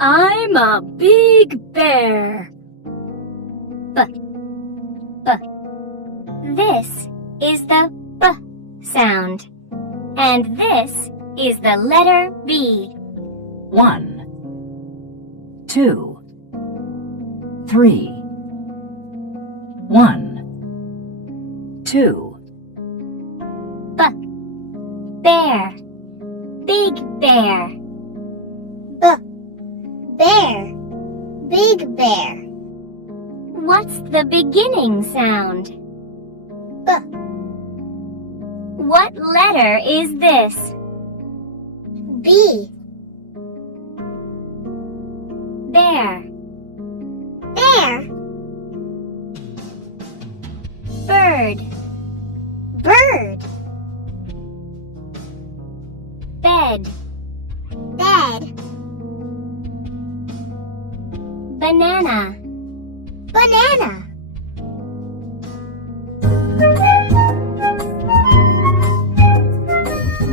I'm a big bear. B. This is the B sound. And this is the letter B. 1, 2, 3. 1, 2. B. Bear. Big bear. B. Bear. Big bear. What's the beginning sound? B. What letter is this? B. Bear. Bear. Bird. Bird. Bed. Bed. Banana. Banana.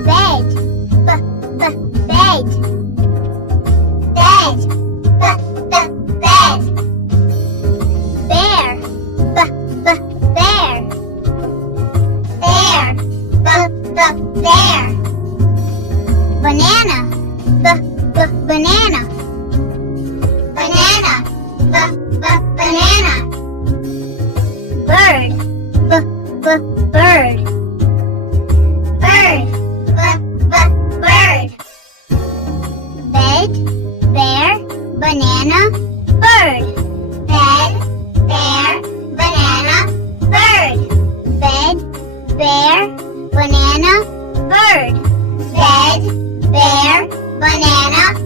Bed. Bed. Bed. Bed. Bed. Bear. Bear. Bear. Bear. Banana. Banana. Banana. Banana. Bird. Bird. Bird. Bird. Bed. Bear. Banana. Bird. Bed. Bear. Banana. Bird. Bed. Bear. Banana. Bird. Bed. Bear. Banana.